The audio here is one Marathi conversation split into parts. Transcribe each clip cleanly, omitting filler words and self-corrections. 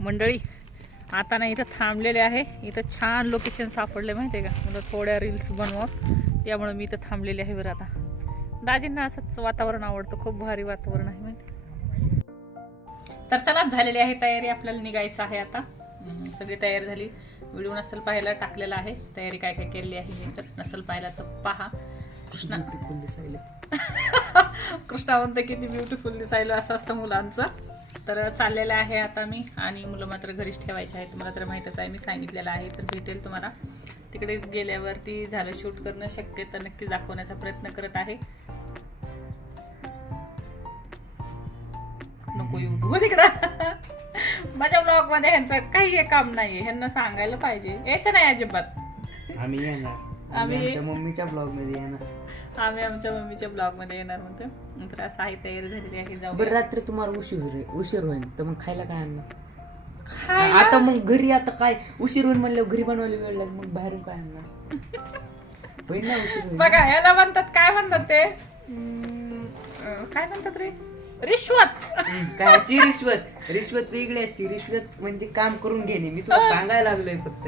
मंडळी आता ना इथं थांबलेले आहे. इथं छान लोकेशन सापडले माहिती आहे का, मला थोड्या रील्स बनवा त्यामुळे मी इथं थांबलेले आहे. बरं आता दाजींना असंच वातावरण आवडतं, खूप भारी वातावरण आहे माहिती. तर चला झालेली आहे तयारी, आपल्याला निघायचं आहे आता. सगळी तयारी झाली. व्हिडिओ नसेल पाहायला टाकलेला आहे, तयारी काय काय केलेली आहे मी, तर नसेल पाहायला तर पहा. कृष्णा कृष्णा म्हणते किती ब्युटिफुल दिसायला, असं असतं मुलांचं. तर चाललेलं आहे आता मी, आणि मुलं मात्र घरीच ठेवायचे आहेत. तुम्हाला तर माहीतच आहे, मी सांगितलेलं आहे. तर भेटेल तुम्हाला तिकडे गेल्यावरती. झालं शूट करणं शक्य तर नक्की दाखवण्याचा प्रयत्न करत आहे. नको युट्यूब तिकडं माझ्या ब्लॉग मध्ये ह्यांचं काही काम नाहीये, ह्यांना सांगायला पाहिजे. यायचं नाही अजिबात. आम्ही येणार, आमच्या मम्मीच्या ब्लॉग मध्ये येणार, आम्ही आमच्या मम्मीच्या ब्लॉग मध्ये येणार म्हणतो. नंतर असं आहे, तयारी झालेली आहे. जाऊ बरं रात्री तुम्हाला उशीर होईल तर मग खायला काय आणणार? आता मग घरी आता काय उशीर होईल म्हणल्यावर घरी बनवायला वेळ लागेल, मग बाहेरून काय आणणार? होईल ना उशीर होईल. बघा याला म्हणतात, काय म्हणतात ते, काय म्हणतात रे, रिश्वत. कायची रिश्वत? रिश्वत वेगळी असते. रिश्वत म्हणजे काम करून घेणे. मी तुला सांगायला लागलोय फक्त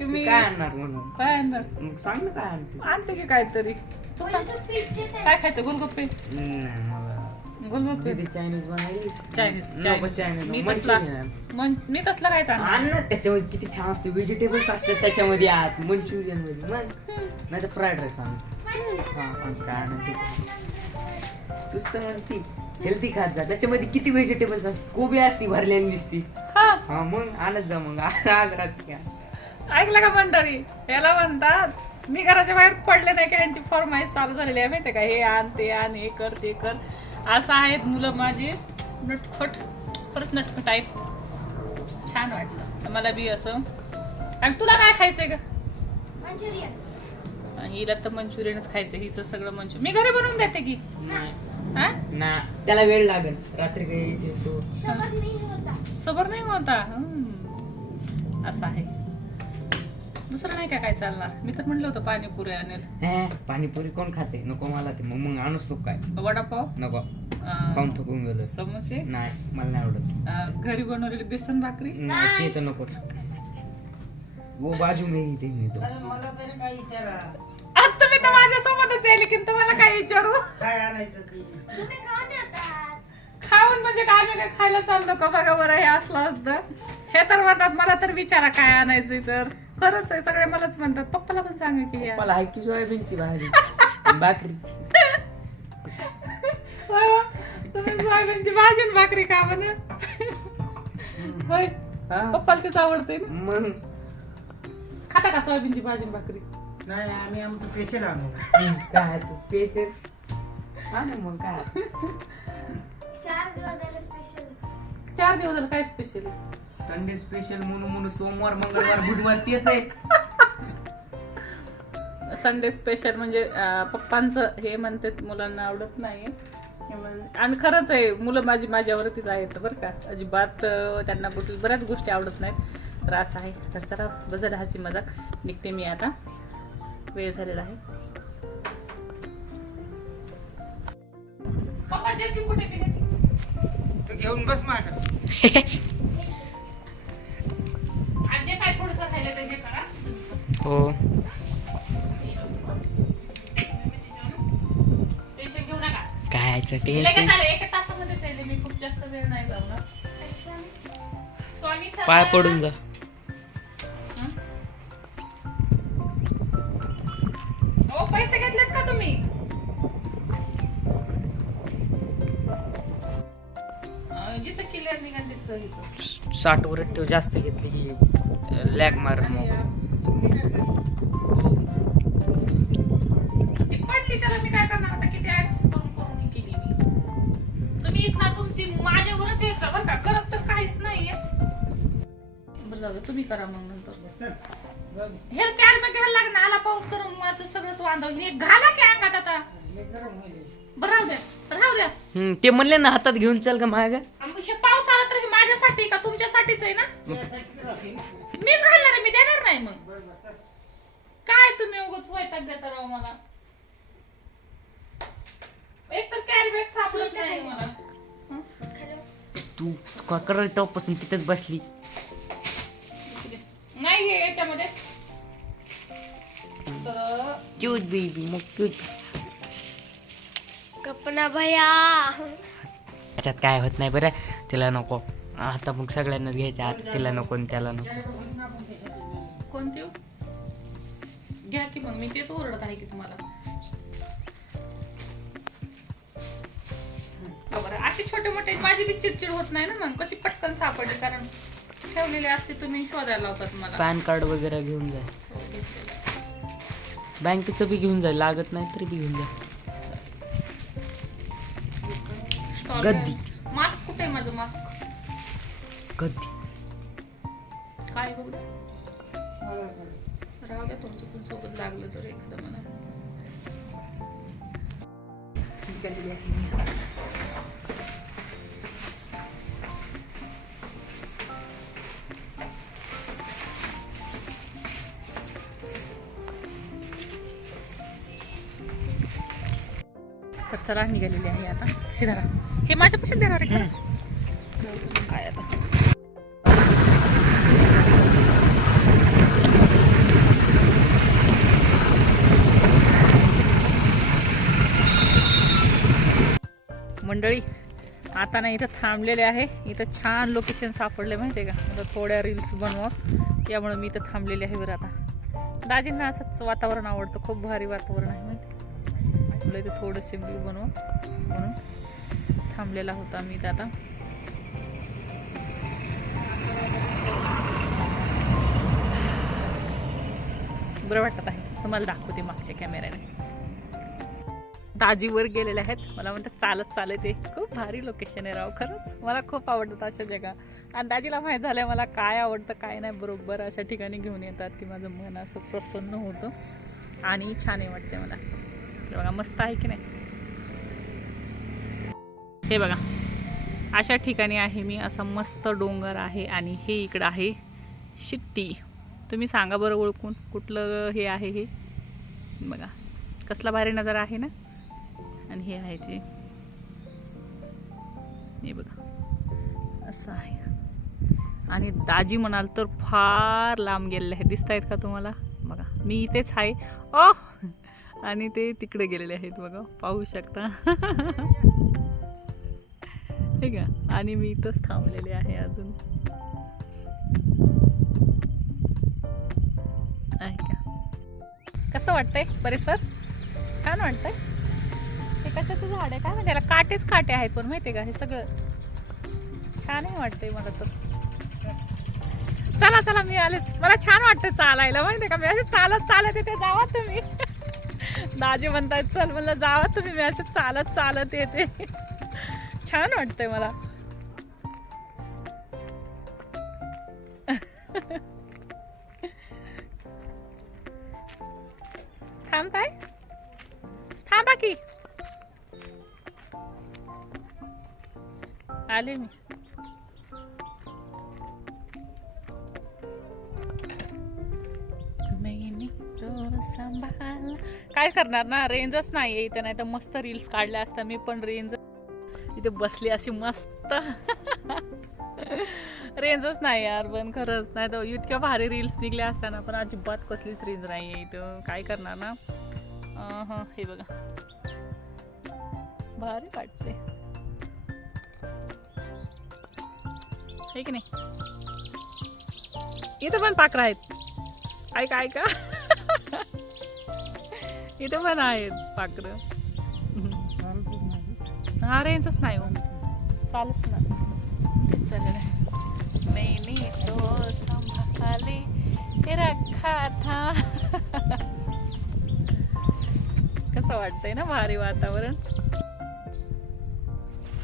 तुम्ही काय आणणार म्हणून. काय आणणार? मग सांग ना काय आणते. आणते की काहीतरी. तू सांग काय खायचं. गोलगप्पे. गोलगप्पे चायनीज बनवायली. चायनीज मी तसला काय चालणार. आण ना, त्याच्यामध्ये किती छान असते, व्हेजिटेबल्स असतात त्याच्यामध्ये आत मंचुरियन मध्ये. मग नाही तर फ्राईड राईस आण. काय आणायचं तूच तर म्हणती हेल्दी खात जा, त्याच्यामध्ये किती व्हेजिटेबल्स असतात, कोबी असती भरलेली दिसती. हा मग आणत जा मग आज रात्री. ऐकलं का मंडळी, याला म्हणतात मी घराच्या बाहेर पडले नाही का यांची फरमाईश चालू झालेली आहे माहितीये का, हे आण ते आण, हे कर ते कर. असं आहेत मुलं माझी, नटखट, खरंच नटखट आहेत. छान वाटलं मला बी असं. आणि तुला काय खायचंय का? हिला तर मंचुरियनच खायचं. हिचं सगळं मंचुरियन मी घरी बनवून देते की. ना त्याला वेळ लागेल, रात्री काही सबर नाही होता. असं आहे, दुसरं नाही काय चालणार. मी तर म्हणलं होतं पाणीपुरी आणेल. पाणीपुरी कोण खाते? नको मला ते. मग आणूच नको. काय वडापाव नको, खाऊन थकून गेलो. समोसे नाही मला नाही आवडत. घरी बनवलेली बेसन भाकरी ते तर नकोच. वो बाजू में ही तो. आता तुम्ही तर माझ्या सोबतच यायले की तुम्हाला काय विचारू. खाऊन म्हणजे काय खायला चाललो का बघा बरं. हे असलं असतं. हे तर म्हणतात मला तर विचारा काय आणायचं. तर खरंच आहे, सगळे मलाच म्हणतात. पप्पाला पण सांगा की मला आहे की सोयाबीनची भाजी भाकरी. तुम्ही सोयाबीनची भाजी आणि भाकरी खा म्हणे. होय पप्पाला तेच आवडते ना. मग खाता का सोयाबीनची भाजी आणि भाकरी? नाही, आम्ही आमचं स्पेशल आणू. काय स्पेशल आणू मग काय. 4 दिवस झालं काय स्पेशल? संडे स्पेशल म्हणून सोमवार मंगळवार बुधवार तेच आहे. संडे स्पेशल म्हणजे पप्पांचं हे म्हणतात मुलांना आवडत नाही. आणि खरंच आहे, मुलं माझ्यावरतीच आहेत बरं का. अजिबात त्यांना बऱ्याच गोष्टी आवडत नाहीत. तर असं आहे. तर चला बजल हसी मजाक, निघते मी आता, वेळ झालेला आहे. पप्पा जर्किन कुठे गेले? तू घेऊन बस माझ्या. जे काय थोडंसं राहिलं ते हे करा. हो टेन्शन घेऊ नका. काय लगेच टेन्शन. झालं, 1 तासामध्येच आहे. मी खूप जास्त वेळ नाही लावणार. स्वामी पाय पडून जा. पैसे घेतलेत का तुम्ही? जिथं क्लिअर निघाल तिथं 60 वर ठेव, जास्त घेतली की लॅग मार. ती पडली त्याला मी काय करणार आता. किती ऍडजस्ट करून केली मी. तुम्ही इथं तुमची माझ्यावरच यायचं बरं का. करत तर काहीच नाहीये. बरं जाऊ तुम्ही करा मग नंतर. हे कॅरी घ्यायला लागणार. आला पाऊस तर माझं सगळंच वांदव. हे घाला की अंगात आता. बरं राहू द्या. ते म्हणले ना हातात घेऊन चल का महाग. हे पाऊस आला तर हे माझ्यासाठी का तुमच्यासाठीच आहे ना. मीच घालणार आहे, मी देणार नाही. मग काय तुम्ही उगाच वैताग देता राव मला. एक तर कॅरी बॅग सापडत नाही मला. तू काय करायचं तेव्हापासून तिथंच बसली. नाही आहे याच्यामध्ये तर क्यूट बेबी मग क्यूट. कपना भया. त्याच्यात काय होत नाही बरं. तिला नको आता मग सगळ्यांनाच घ्यायचं. आता तिला नको आणि त्याला नको. कोणते हो? घ्या की मग मी तेच ओरडत आहे की तुम्हाला. बरं असे छोटे मोठे माझी बी चिडचिड होत नाही ना मग. कशी पटकन सापडली कारण ठेवलेले असते तुम्ही शोधायला लावतात मला. पॅन कार्ड वगैरे घेऊन जा. बँकेचं बी घेऊन जा. लागत नाही तरी बी घेऊन जा. गद्दी. मास्क कुठे आहे माझं मास्क? गद्दी. काय बघू द्या. राहू द्या तुमचं पण सोबत लागलं तर एखादं मला. तर चला निघालेली आहे आता. हे धरा. हे माझ्यापासून देणार आहे खरंच. काय आता मंडळी आता ना इथं थांबलेले आहे. इथं छान लोकेशन सापडले माहिती आहे का. मला थोड्या रील्स बनवा त्यामुळे मी इथं थांबलेले आहे बरं. आता दाजींना असंच वातावरण आवडतं. खूप भारी वातावरण आहे माहिती. आपलं इथे थोडंसे व्ह्यू बनवा म्हणून थांबलेला होता मी इथं. आता बरं वाटत आहे. तुम्हाला दाखवते मागच्या कॅमेऱ्याने. दाजीवर गेलेले आहेत. मला म्हणतात चालत चालत आहे. खूप भारी लोकेशन आहे राव. खरंच मला खूप आवडतं अशा जागा. आणि दाजीला माहीत झालं मला काय आवडतं काय नाही. बरोबर अशा ठिकाणी घेऊन येतात की माझं मन असं प्रसन्न होतं आणि छानही वाटते मला. बघा मस्त आहे की नाही. हे बघा अशा ठिकाणी आहे मी. असं मस्त डोंगर आहे आणि हे इकडं आहे शिट्टी. तुम्ही सांगा बरं ओळखून कुठलं हे आहे. हे बघा कसला भारी नजारा आहे ना. आणि हे आहे जे हे बघा असं आहे. आणि दाजी म्हणाल तर फार लांब गेलेले आहे. दिसत आहेत का तुम्हाला? बघा मी इथेच आहे. ओ आणि ते तिकडे गेलेले आहेत बघा. पाहू शकता. ठीक आहे. आणि मी इथंच थांबलेले आहे अजून. आहे का? कसं वाटतंय परिसर? छान वाटतंय. हे कशाचं झाड आहे काय माहिती. त्याला काटेच काटे आहेत पण माहिती का. हे सगळं छानही वाटतंय मला तर. चला चला मी आलेच. मला छान वाटतं चालायला माहिती का. मी असे चालत चालत येते. जावा तुम्ही. दाजी म्हणतायत चल. म्हणलं जावा तुम्ही. मी असे चालत चालत येते. छान वाटतंय मला. थांबताय? थांबा की. आले मी. काय करणार ना. रेंजच नाही इथे. नाही तर मस्त रील्स काढल्या असता मी. पण रेंज इथे बसली अशी मस्त. रेंजच नाही यार. पण खरंच नाही तर इतक्या भारी रील्स निघल्या असताना. पण अजिबात कसलीच रेंज नाही आहे इथं. काय करणार ना. हां हे बघा भारी वाटते हे की नाही. इथं पण पाखरं आहेत. ऐका ऐका. इथं पण आहेत पाखरं. हा रेंजच नाही हो. चालच ना. चालेल. मैंने तो संभाले रखा था. कसं वाटतंय ना भारी वातावरण.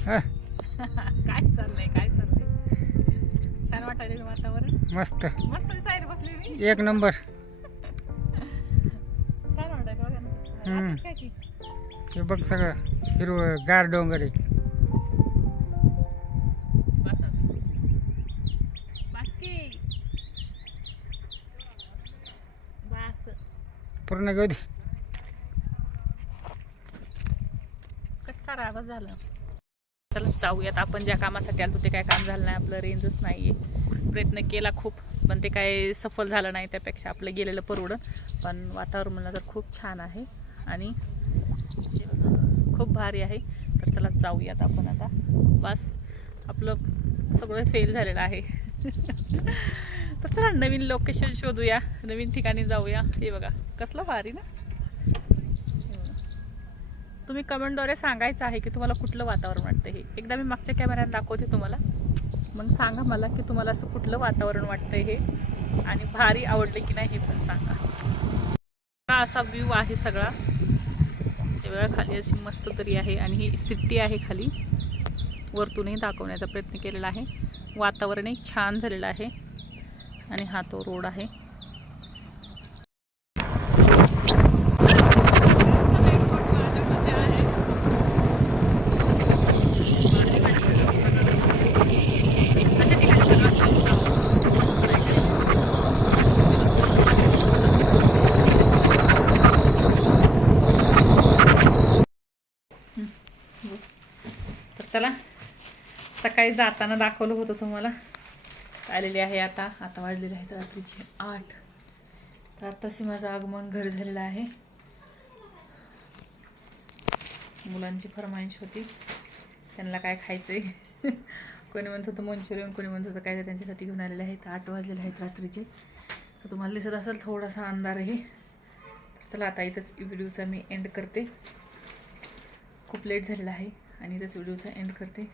काय चाललंय काय चाललंय. छान वाटायला वातावरण. मस्त मस्त दिसायला बसली मी. एक नंबर. छान वाटायला बघा ना. काय की हे बघ सगळं हिरवं गार डोंगर आहे. बस आता. बस की. बस. पूर्ण घेऊ दे. कच्चा राबा झालं. चला जाऊयात. आपण ज्या कामासाठी आलो ते काय काम झालं नाही, आपलं रेंजच नाही आहे. प्रयत्न केला खूप, पण ते काय सफल झालं नाही. त्यापेक्षा आपलं गेलेलं परवडं. पण वातावरण म्हणलं तर खूप छान आहे आणि खूप भारी आहे. तर चला जाऊयात आपण आता. बस आपलं सगळं फेल झालेलं आहे. तर चला नवीन लोकेशन शोधूया, नवीन ठिकाणी जाऊया. हे बघा कसलं भारी ना. तुम्ही कमेंटद्वारे सांगायचं आहे की तुम्हाला कुठलं वातावरण वाटतं. हे एकदा मी मागच्या कॅमेऱ्यात दाखवते तुम्हाला, मग सांगा मला की तुम्हाला असं कुठलं वातावरण वाटतंय हे, आणि भारी आवडले की नाही हे पण सांगा. हा असा व्ह्यू आहे सगळा. हे बघा खाली अशी मस्त तरी आहे, आणि ही सिटी आहे खाली. वरतूनही दाखवण्याचा प्रयत्न केलेला आहे. वातावरणही छान झालेलं आहे, आणि हा तो रोड आहे. तर चला, सकाळी जाताना दाखवलं होतं तुम्हाला. आलेली आहे आता वाजलेले आहेत रात्रीचे 8. तर आत्ताशी माझं आगमन घर झालेलं आहे. मुलांची फरमाईश होती, त्यांना काय खायचंय. कोणी म्हणत होतं मंचुरियन, कोणी म्हणत होतं काय, त्यांच्यासाठी घेऊन आलेले आहेत. 8 वाजलेले आहेत रात्रीचे. तर तुम्हाला दिसत असेल थोडासा अंधार आहे. चला आता इथंच व्हिडिओचा मी एंड करते. खूप लेट झालेला आहे, आणि इथंच व्हिडिओचा एंड करते.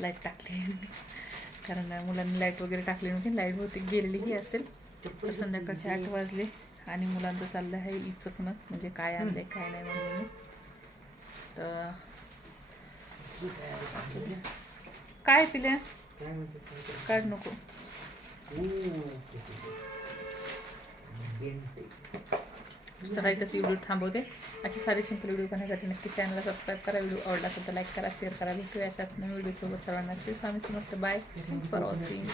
लाईट टाकली कारण मुलांनी लाईट वगैरे टाकली नव्हती. लाईट बहुतेक गेलेलीही असेल. तर संध्याकाळचे 8 वाजले, आणि मुलांचं चाललं आहे इचकणं, म्हणजे काय आणलंय काय नाही म्हणून. तर काय पिल्या काढ नको. तर इथंच व्हिडिओ थांबवते. असे सारे सिंपल व्हिडिओ पाहण्यासाठी नक्की चॅनलला सबस्क्राईब करा. व्हिडिओ आवडला असेल तर लाईक करा, शेअर करा. भेटूया अशाच नवीन व्हिडिओसोबत. सर्वांना Shri Swami Samarth. Bye. Thanks for watching.